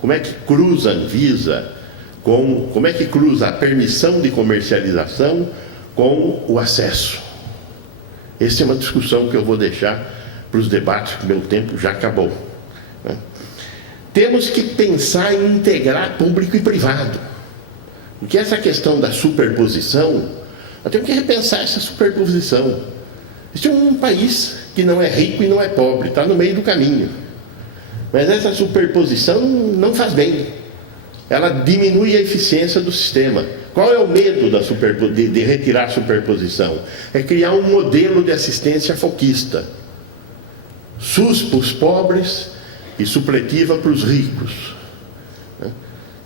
Como é que cruza a Anvisa, como é que cruza a permissão de comercialização com o acesso? Essa é uma discussão que eu vou deixar para os debates, que meu tempo já acabou. Temos que pensar em integrar público e privado, porque essa questão da superposição, nós temos que repensar essa superposição. Este é um país que não é rico e não é pobre, está no meio do caminho. Mas essa superposição não faz bem. Ela diminui a eficiência do sistema. Qual é o medo de retirar a superposição? É criar um modelo de assistência foquista. SUS para os pobres e supletiva para os ricos.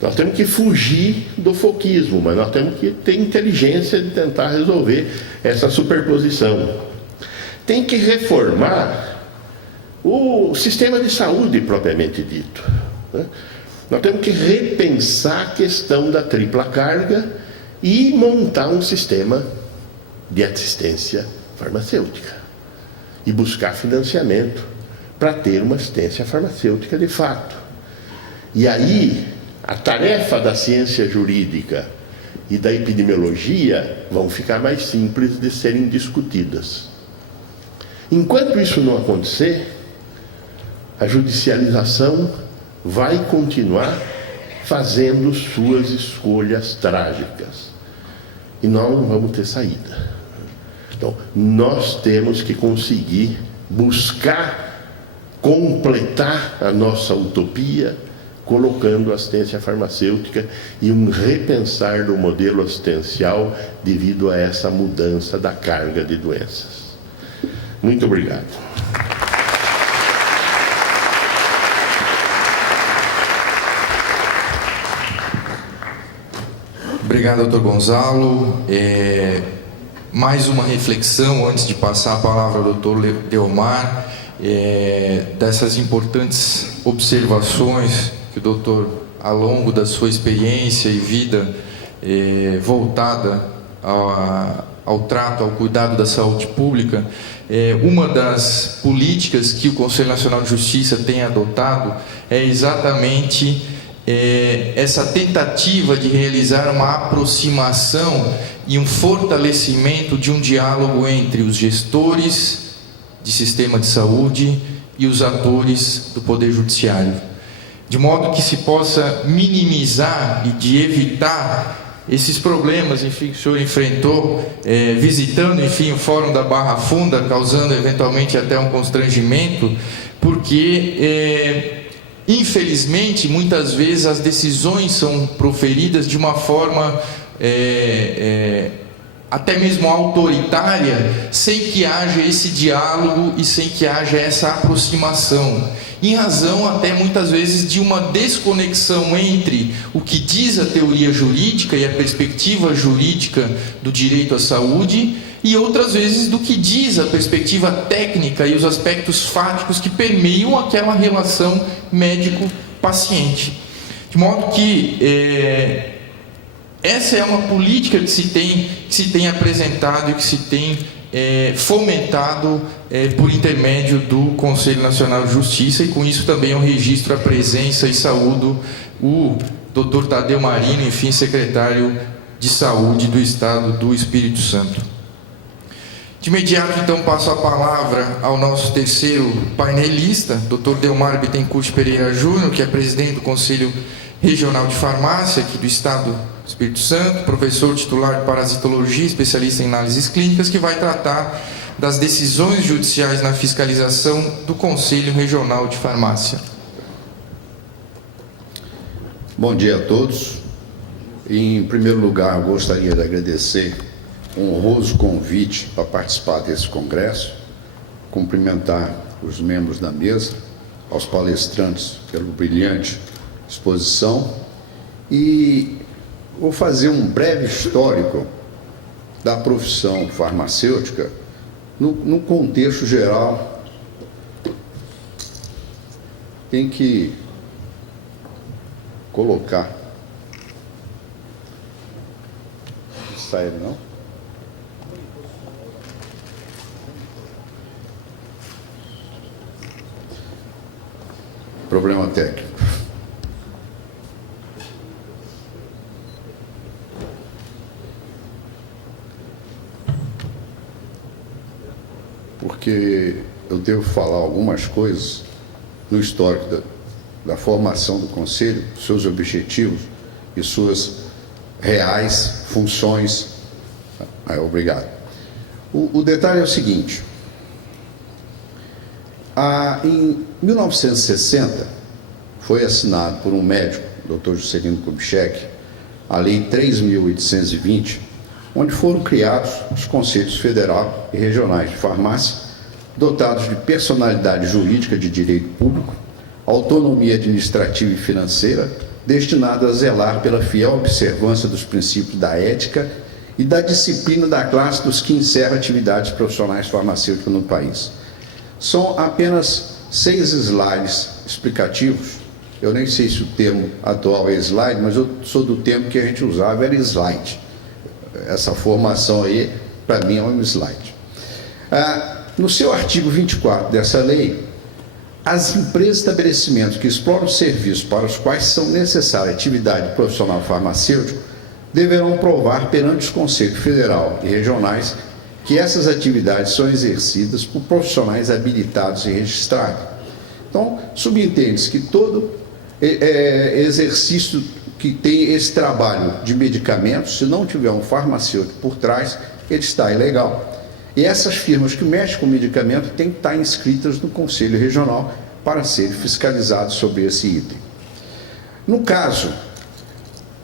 Nós temos que fugir do foquismo, mas nós temos que ter inteligência de tentar resolver essa superposição. Tem que reformar o sistema de saúde propriamente dito. Nós temos que repensar a questão da tripla carga e montar um sistema de assistência farmacêutica e buscar financiamento para ter uma assistência farmacêutica de fato. E aí, a tarefa da ciência jurídica e da epidemiologia vão ficar mais simples de serem discutidas. Enquanto isso não acontecer, a judicialização vai continuar fazendo suas escolhas trágicas. E nós não vamos ter saída. Então, nós temos que conseguir buscar completar a nossa utopia, colocando assistência farmacêutica e um repensar do modelo assistencial devido a essa mudança da carga de doenças. Muito obrigado. Obrigado, doutor Gonzalo. Mais uma reflexão antes de passar a palavra ao doutor Delmar, dessas importantes observações que o doutor, ao longo da sua experiência e vida voltada ao trato, ao cuidado da saúde pública, uma das políticas que o Conselho Nacional de Justiça tem adotado é exatamente essa tentativa de realizar uma aproximação e um fortalecimento de um diálogo entre os gestores de sistema de saúde e os atores do Poder Judiciário, de modo que se possa minimizar e de evitar esses problemas, enfim, que o senhor enfrentou visitando, enfim, o Fórum da Barra Funda, causando eventualmente até um constrangimento, porque infelizmente, muitas vezes as decisões são proferidas de uma forma até mesmo autoritária, sem que haja esse diálogo e sem que haja essa aproximação, em razão até muitas vezes de uma desconexão entre o que diz a teoria jurídica e a perspectiva jurídica do direito à saúde e outras vezes do que diz a perspectiva técnica e os aspectos fáticos que permeiam aquela relação médico-paciente. De modo que essa é uma política que se tem apresentado e que se tem fomentado por intermédio do Conselho Nacional de Justiça, e com isso também eu registro a presença e saúdo o Dr. Tadeu Marino, enfim, secretário de Saúde do Estado do Espírito Santo. De imediato, então, passo a palavra ao nosso terceiro painelista, Dr. Delmar Bittencourt Pereira Júnior, que é presidente do Conselho Regional de Farmácia aqui do Estado do Espírito Santo, professor titular de parasitologia, especialista em análises clínicas, que vai tratar das decisões judiciais na fiscalização do Conselho Regional de Farmácia. Bom dia a todos. Em primeiro lugar, gostaria de agradecer um honroso convite para participar desse congresso, cumprimentar os membros da mesa, aos palestrantes pela brilhante exposição, e vou fazer um breve histórico da profissão farmacêutica no contexto geral. Tem que colocar. Não sai, não? Problema técnico. porque eu devo falar algumas coisas no histórico da formação do Conselho, seus objetivos e suas reais funções. Obrigado. O detalhe é o seguinte: em 1960 foi assinado por um médico, Dr. Juscelino Kubitschek, a Lei 3.820, onde foram criados os Conselhos Federal e Regionais de Farmácia, dotados de personalidade jurídica de direito público, autonomia administrativa e financeira, destinada a zelar pela fiel observância dos princípios da ética e da disciplina da classe dos que encerram atividades profissionais farmacêuticas no país. São apenas 6 slides explicativos. Eu nem sei se o termo atual é slide, mas eu sou do tempo que a gente usava, era slide. Essa formação aí, para mim, é um slide. No seu artigo 24 dessa lei, as empresas e estabelecimentos que exploram serviços para os quais são necessárias atividade profissional farmacêutico deverão provar perante os Conselhos Federal e Regionais que essas atividades são exercidas por profissionais habilitados e registrados. Então, subentende-se que todo exercício que tem esse trabalho de medicamentos, se não tiver um farmacêutico por trás, ele está ilegal. E essas firmas que mexem com medicamento têm que estar inscritas no Conselho Regional para serem fiscalizados sobre esse item. No caso,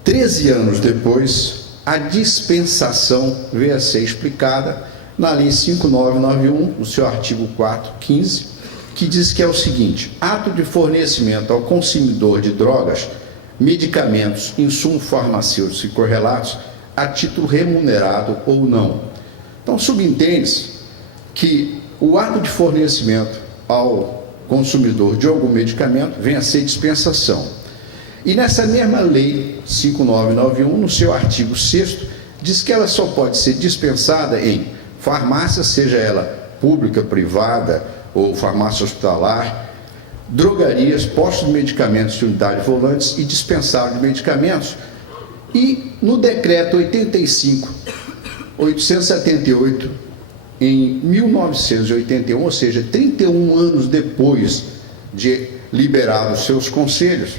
13 anos depois, a dispensação veio a ser explicada na Lei 5.991, no seu artigo 4.15, que diz que é o seguinte: ato de fornecimento ao consumidor de drogas, medicamentos, insumos farmacêuticos e correlatos, a título remunerado ou não. Então, subentende-se que o ato de fornecimento ao consumidor de algum medicamento vem a ser dispensação. E nessa mesma lei 5.991, no seu artigo 6º, diz que ela só pode ser dispensada em farmácia, seja ela pública, privada ou farmácia hospitalar, drogarias, postos de medicamentos de unidade volantes e dispensário de medicamentos. E no decreto 85.878, em 1981, ou seja, 31 anos depois de liberados seus conselhos,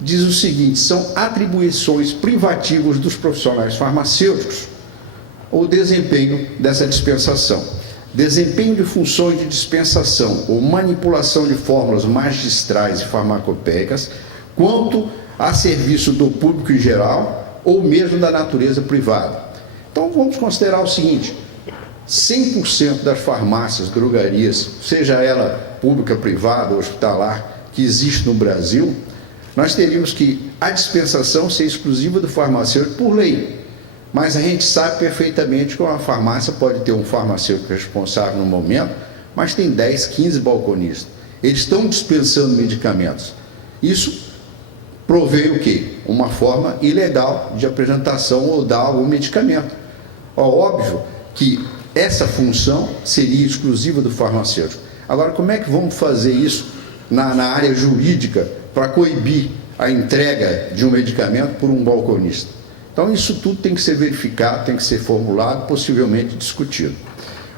diz o seguinte: são atribuições privativas dos profissionais farmacêuticos o desempenho dessa dispensação. Desempenho de funções de dispensação ou manipulação de fórmulas magistrais e farmacopéicas, quanto a serviço do público em geral ou mesmo da natureza privada. Então vamos considerar o seguinte: 100% das farmácias, drogarias, seja ela pública, privada ou hospitalar, que existe no Brasil, nós teríamos que a dispensação ser exclusiva do farmacêutico por lei. Mas a gente sabe perfeitamente que uma farmácia pode ter um farmacêutico responsável no momento, mas tem 10, 15 balconistas. Eles estão dispensando medicamentos. Isso provém o quê? Uma forma ilegal de apresentação ou dar algum medicamento. Óbvio que essa função seria exclusiva do farmacêutico. Agora, como é que vamos fazer isso na área jurídica para coibir a entrega de um medicamento por um balconista? Então, isso tudo tem que ser verificado, tem que ser formulado, possivelmente discutido.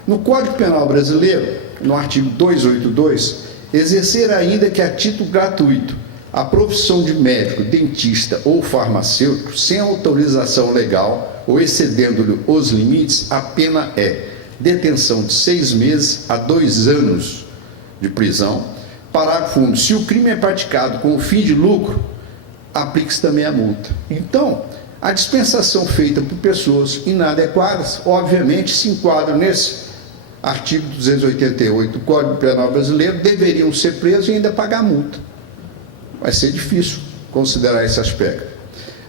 No Código Penal Brasileiro, no artigo 282, exercer ainda que a título gratuito a profissão de médico, dentista ou farmacêutico, sem autorização legal ou excedendo-lhe os limites, a pena é detenção de 6 meses a 2 anos de prisão. Parágrafo 1º. Se o crime é praticado com o fim de lucro, aplique-se também a multa. Então, a dispensação feita por pessoas inadequadas, obviamente, se enquadra nesse artigo 288 do Código Penal Brasileiro, deveriam ser presos e ainda pagar multa. Vai ser difícil considerar esse aspecto.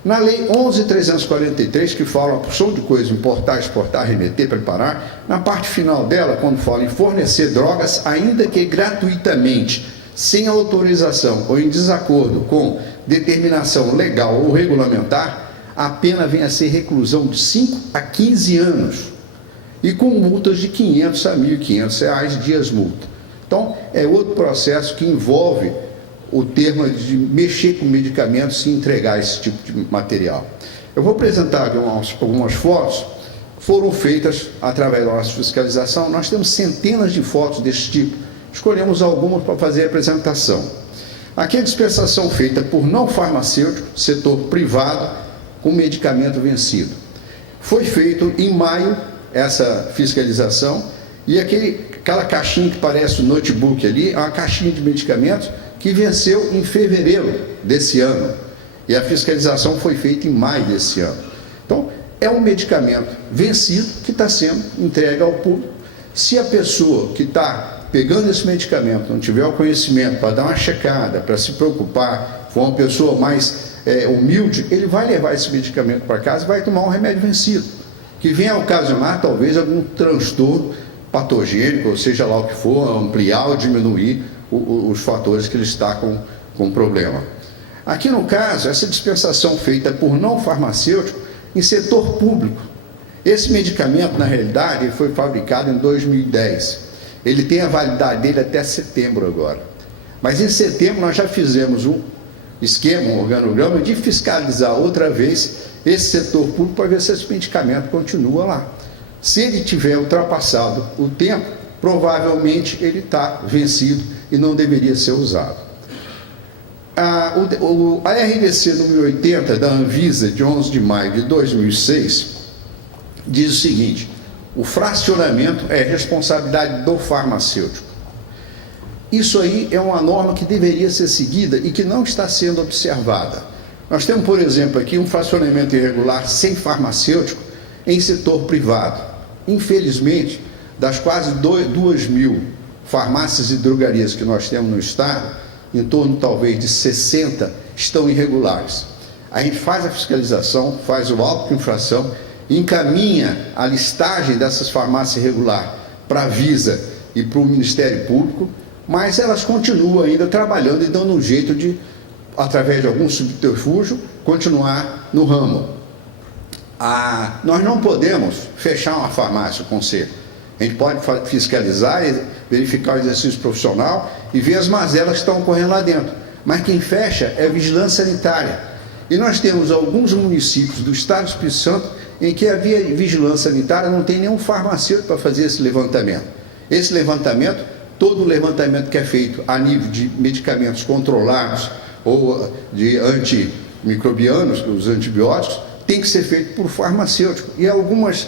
Na Lei 11.343, que fala uma porção de coisas: importar, exportar, remeter, preparar, na parte final dela, quando fala em fornecer drogas, ainda que gratuitamente, sem autorização ou em desacordo com determinação legal ou regulamentar, a pena vem a ser reclusão de 5 a 15 anos e com multas de R$ 500 a R$ 1.500 dias multa. Então, é outro processo que envolve o termo de mexer com medicamentos e entregar esse tipo de material. Eu vou apresentar algumas fotos foram feitas através da nossa fiscalização. Nós temos centenas de fotos desse tipo. Escolhemos algumas para fazer a apresentação. Aqui a dispensação feita por não farmacêutico, setor privado, com medicamento vencido. Foi feito em maio essa fiscalização e aquela caixinha que parece um notebook ali, é uma caixinha de medicamentos que venceu em fevereiro desse ano. E a fiscalização foi feita em maio desse ano. Então, é um medicamento vencido que está sendo entregue ao público. Se a pessoa que está pegando esse medicamento não tiver o conhecimento para dar uma checada, para se preocupar, for uma pessoa mais humilde, ele vai levar esse medicamento para casa e vai tomar um remédio vencido, que venha a ocasionar talvez algum transtorno patogênico, ou seja lá o que for, ampliar ou diminuir os fatores que ele está com problema. Aqui no caso, essa dispensação feita por não farmacêutico em setor público. Esse medicamento, na realidade, ele foi fabricado em 2010. Ele tem a validade dele até setembro agora. Mas em setembro nós já fizemos um esquema, um organograma de fiscalizar outra vez esse setor público para ver se esse medicamento continua lá. Se ele tiver ultrapassado o tempo, provavelmente ele está vencido e não deveria ser usado. A RDC número 80 da Anvisa, de 11 de maio de 2006, diz o seguinte: o fracionamento é responsabilidade do farmacêutico. Isso aí é uma norma que deveria ser seguida e que não está sendo observada. Nós temos, por exemplo, aqui um fracionamento irregular sem farmacêutico em setor privado. Infelizmente, das quase 2.000 farmácias e drogarias que nós temos no estado, em torno talvez de 60 estão irregulares. A gente faz a fiscalização, faz o auto de infração, encaminha a listagem dessas farmácias irregulares para a Anvisa e para o Ministério Público, mas elas continuam ainda trabalhando e dando um jeito de, através de algum subterfúgio, continuar no ramo. Nós não podemos fechar uma farmácia com C. A gente pode fiscalizar, verificar o exercício profissional e ver as mazelas que estão ocorrendo lá dentro. Mas quem fecha é a vigilância sanitária. E nós temos alguns municípios do estado do Espírito Santo em que a vigilância sanitária não tem nenhum farmacêutico para fazer esse levantamento. Esse levantamento, todo o levantamento que é feito a nível de medicamentos controlados ou de antimicrobianos, os antibióticos, tem que ser feito por farmacêutico. E algumas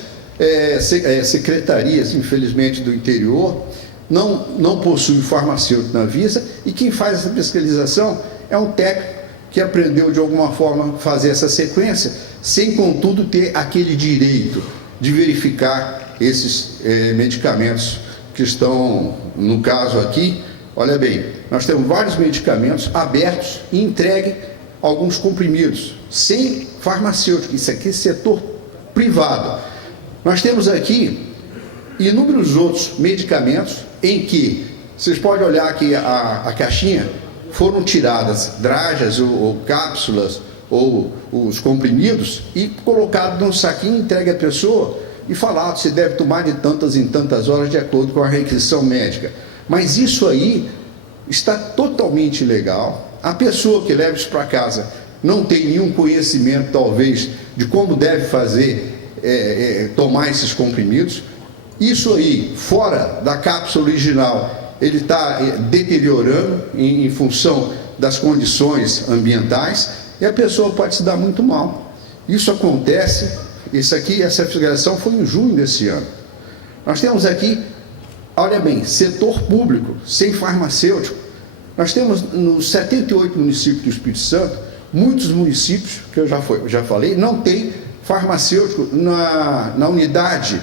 secretarias, infelizmente, do interior não possuem farmacêutico na Anvisa, e quem faz essa fiscalização é um técnico que aprendeu de alguma forma fazer essa sequência, sem contudo ter aquele direito de verificar esses medicamentos que estão, no caso aqui, olha bem, nós temos vários medicamentos abertos e entregue alguns comprimidos, sem farmacêutico. Isso aqui é setor privado. Nós temos aqui inúmeros outros medicamentos em que, vocês podem olhar aqui a caixinha, foram tiradas dragas ou cápsulas ou os comprimidos e colocado num saquinho, entregue à pessoa e falado se deve tomar de tantas em tantas horas de acordo com a requisição médica. Mas isso aí está totalmente ilegal. A pessoa que leva isso para casa não tem nenhum conhecimento, talvez, de como deve fazer, tomar esses comprimidos. Isso aí, fora da cápsula original, ele está deteriorando em função das condições ambientais e a pessoa pode se dar muito mal. Isso acontece, essa fiscalização foi em junho desse ano. Nós temos aqui, olha bem, setor público, sem farmacêutico. Nós temos nos 78 municípios do Espírito Santo, muitos municípios, que eu já falei, não tem farmacêutico na unidade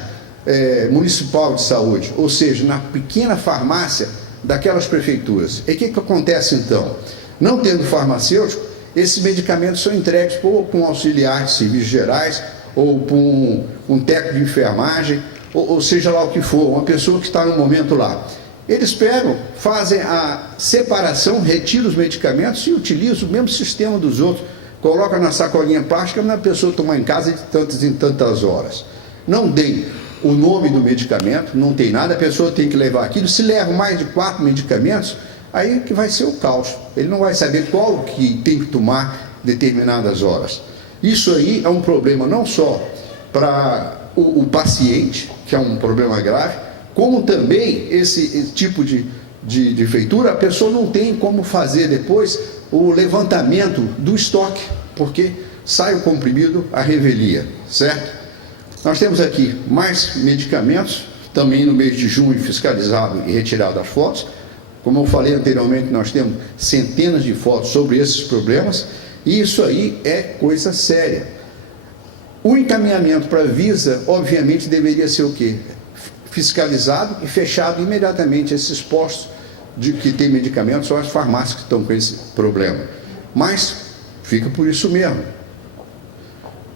municipal de saúde, ou seja, na pequena farmácia daquelas prefeituras. E o que acontece então? Não tendo farmacêutico, esses medicamentos são entregues ou com auxiliar de serviços gerais, ou por um técnico de enfermagem, ou seja lá o que for, uma pessoa que está no momento lá. Eles pegam, fazem a separação, retiram os medicamentos e utilizam o mesmo sistema dos outros, colocam na sacolinha plástica para a pessoa tomar em casa de tantas em tantas horas. Não tem o nome do medicamento, não tem nada, a pessoa tem que levar aquilo. Se leva mais de 4 medicamentos, aí que vai ser o caos. Ele não vai saber qual que tem que tomar determinadas horas. Isso aí é um problema não só para o paciente, que é um problema grave, como também esse tipo de feitura, a pessoa não tem como fazer depois o levantamento do estoque, porque sai o comprimido à revelia, certo? Nós temos aqui mais medicamentos, também no mês de junho fiscalizado e retirado as fotos. Como eu falei anteriormente, nós temos centenas de fotos sobre esses problemas, e isso aí é coisa séria. O encaminhamento para a Anvisa, obviamente, deveria ser o quê? Fiscalizado e fechado imediatamente esses postos que tem medicamentos, ou as farmácias que estão com esse problema. Mas fica por isso mesmo.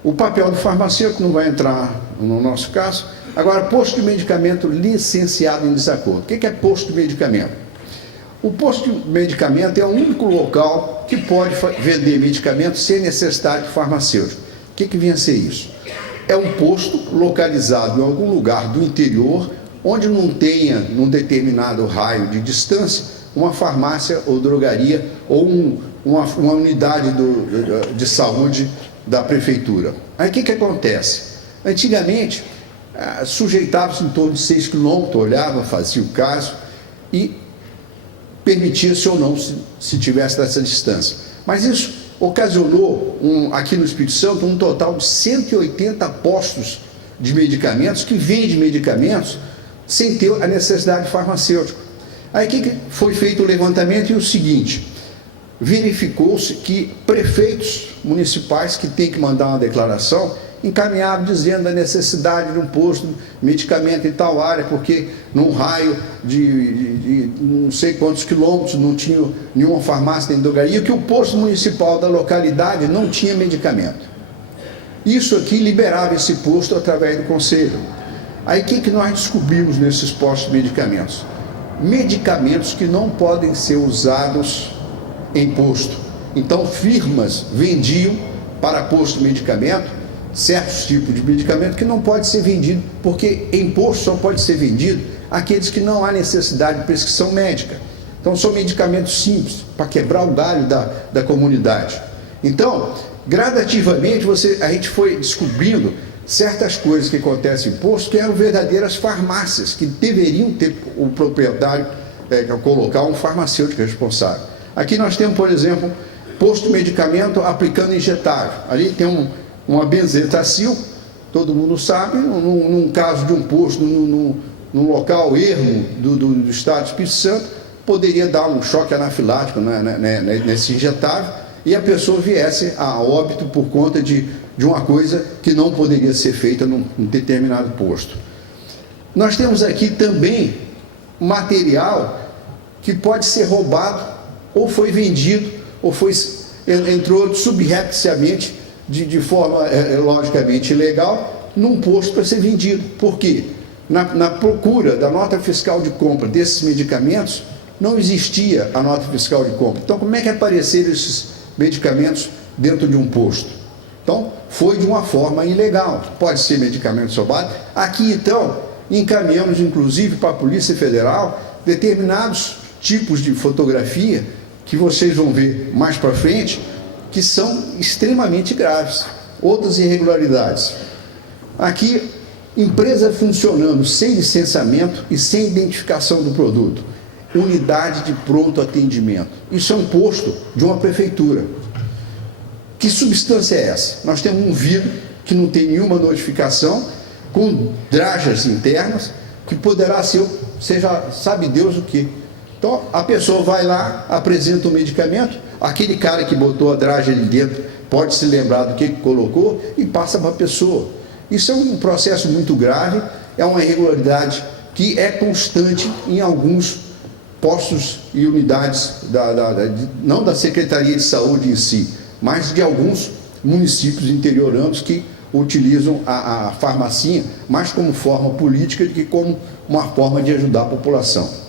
O papel do farmacêutico não vai entrar no nosso caso. Agora, posto de medicamento licenciado em desacordo. O que é posto de medicamento? O posto de medicamento é o único local que pode vender medicamentos sem necessidade de farmacêutico. O que vem a ser isso? É um posto localizado em algum lugar do interior, onde não tenha, num determinado raio de distância, uma farmácia ou drogaria ou uma unidade de saúde da prefeitura. Aí o que acontece? Antigamente, sujeitava-se em torno de 6 quilômetros, olhava, fazia o caso e permitia-se ou não se tivesse dessa distância. Mas isso ocasionou, aqui no Espírito Santo, um total de 180 postos de medicamentos que vendem medicamentos sem ter a necessidade farmacêutica. Aí o que foi feito o levantamento? E o seguinte: verificou-se que prefeitos municipais que têm que mandar uma declaração encaminhavam dizendo da necessidade de um posto de medicamento em tal área, porque num raio de não sei quantos quilômetros não tinha nenhuma farmácia nem drogaria, que o posto municipal da localidade não tinha medicamento. Isso aqui liberava esse posto através do conselho. Aí o que nós descobrimos nesses postos de medicamentos? Medicamentos que não podem ser usados em posto. Então, firmas vendiam para posto de medicamento certos tipos de medicamento que não pode ser vendido, porque em posto só pode ser vendido aqueles que não há necessidade de prescrição médica. Então, são medicamentos simples, para quebrar o galho da comunidade. Então, gradativamente, a gente foi descobrindo certas coisas que acontecem em posto, que eram verdadeiras farmácias, que deveriam ter o proprietário colocar um farmacêutico responsável. Aqui nós temos, por exemplo, posto de medicamento aplicando injetável. Ali tem uma benzetacil, todo mundo sabe, num caso de um posto, num local ermo do estado do Espírito Santo, poderia dar um choque anafilático nesse injetável e a pessoa viesse a óbito por conta de uma coisa que não poderia ser feita num determinado posto. Nós temos aqui também material que pode ser roubado, ou foi vendido, ou entrou subrepticiamente, de forma logicamente ilegal, num posto para ser vendido. Por quê? Na procura da nota fiscal de compra desses medicamentos, não existia a nota fiscal de compra. Então, como é que apareceram esses medicamentos dentro de um posto? Então, foi de uma forma ilegal. Pode ser medicamento roubado. Aqui, então, encaminhamos, inclusive, para a Polícia Federal, determinados tipos de fotografia, que vocês vão ver mais para frente, que são extremamente graves. Outras irregularidades. Aqui, empresa funcionando sem licenciamento e sem identificação do produto. Unidade de pronto atendimento. Isso é um posto de uma prefeitura. Que substância é essa? Nós temos um vidro que não tem nenhuma notificação, com dragas internas, que poderá ser, seja sabe Deus o que. Então, a pessoa vai lá, apresenta o medicamento, aquele cara que botou a dragem ali dentro pode se lembrar do que colocou e passa para a pessoa. Isso é um processo muito grave, é uma irregularidade que é constante em alguns postos e unidades, não da Secretaria de Saúde em si, mas de alguns municípios interioranos que utilizam a farmacinha mais como forma política do que como uma forma de ajudar a população.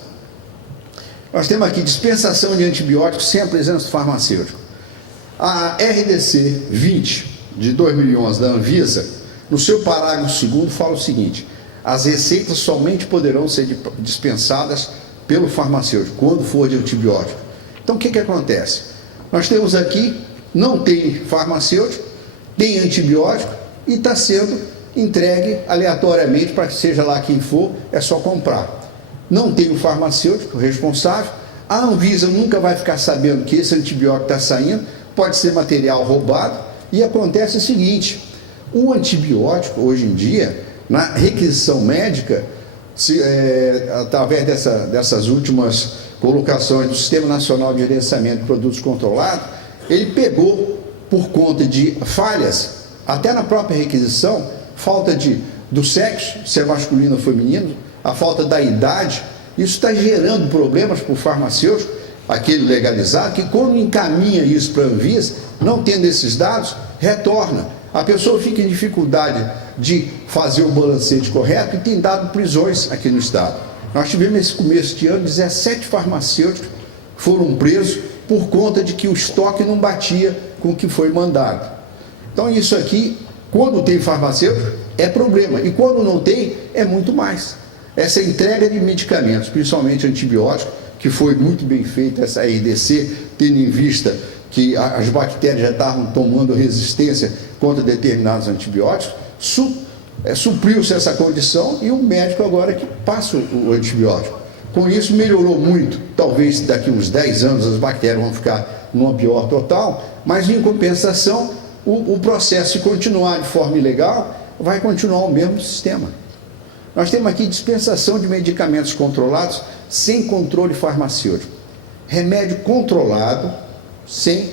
Nós temos aqui dispensação de antibióticos sem a presença do farmacêutico. A RDC 20 de 2011 da Anvisa, no seu parágrafo 2º, fala o seguinte: as receitas somente poderão ser dispensadas pelo farmacêutico quando for de antibiótico. Então, o que acontece? Nós temos aqui, não tem farmacêutico, tem antibiótico e está sendo entregue aleatoriamente para que seja lá quem for, é só comprar. Não tem o farmacêutico responsável, a Anvisa nunca vai ficar sabendo que esse antibiótico está saindo, pode ser material roubado, e acontece o seguinte, o antibiótico, hoje em dia, na requisição médica, através dessas últimas colocações do Sistema Nacional de Gerenciamento de Produtos Controlados, ele pegou, por conta de falhas, até na própria requisição, falta do sexo, se é masculino ou feminino, a falta da idade, isso está gerando problemas para o farmacêutico, aquele legalizado, que quando encaminha isso para a Anvisa, não tendo esses dados, retorna. A pessoa fica em dificuldade de fazer o balancete correto e tem dado prisões aqui no estado. Nós tivemos esse começo de ano 17 farmacêuticos foram presos por conta de que o estoque não batia com o que foi mandado. Então isso aqui, quando tem farmacêutico, é problema, e quando não tem, é muito mais. Essa entrega de medicamentos, principalmente antibióticos, que foi muito bem feita essa RDC, tendo em vista que as bactérias já estavam tomando resistência contra determinados antibióticos, supriu-se essa condição e o médico agora que passa o antibiótico. Com isso melhorou muito, talvez daqui uns 10 anos as bactérias vão ficar numa pior total, mas em compensação o processo, se continuar de forma ilegal, vai continuar o mesmo sistema. Nós temos aqui dispensação de medicamentos controlados sem controle farmacêutico. Remédio controlado sem